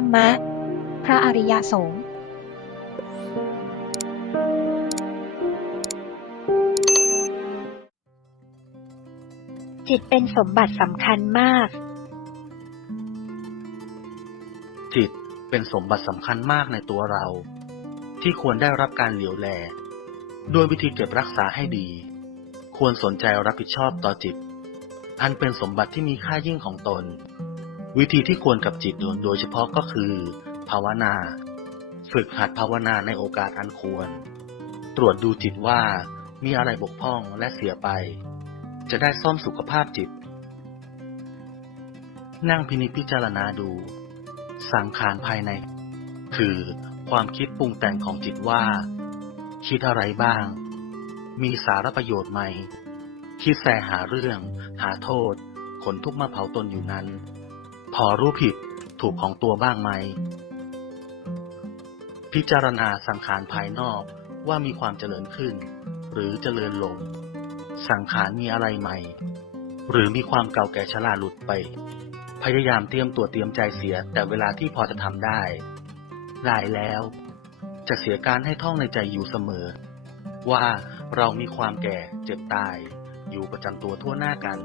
ธรรมะ พระอริยสงฆ์จิตเป็นสมบัติสำคัญมาก จิตเป็นสมบัติสำคัญมากในตัวเรา ที่ควรได้รับการเหลียวแลด้วยวิธีเก็บรักษาให้ดี ควรสนใจรับผิดชอบต่อจิต อันเป็นสมบัติที่มีค่ายิ่งของตน วิธีที่ควรกับจิตโดยเฉพาะก็คือ ภาวนา ฝึกหัดภาวนาในโอกาสอันควร ตรวจดูจิตว่ามีอะไรบกพร่องและเสียไป จะได้ซ่อมสุขภาพจิต นั่งพินิจพิจารณาดู สังขารภายใน คือความคิดปรุงแต่งของจิตว่า คิดอะไรบ้าง มีสาระประโยชน์ไหม คิดแสหาเรื่อง หาโทษ ขนทุกข์มาเผาตนอยู่นั้น พอรู้ผิดถูกของตัวบ้างไหม พิจารณาสังขารภายนอกว่ามีความเจริญขึ้น หรือเจริญลง สังขารมีอะไรใหม่ หรือมีความเก่าแก่ชราหลุดไป พยายามเตรียมตัวเตรียมใจเสียแต่เวลาที่พอจะทำได้ ได้แล้ว จะเสียการให้ท่องในใจอยู่เสมอ ว่าเรามีความแก่เจ็บตาย อยู่ประจำตัวทั่วหน้ากัน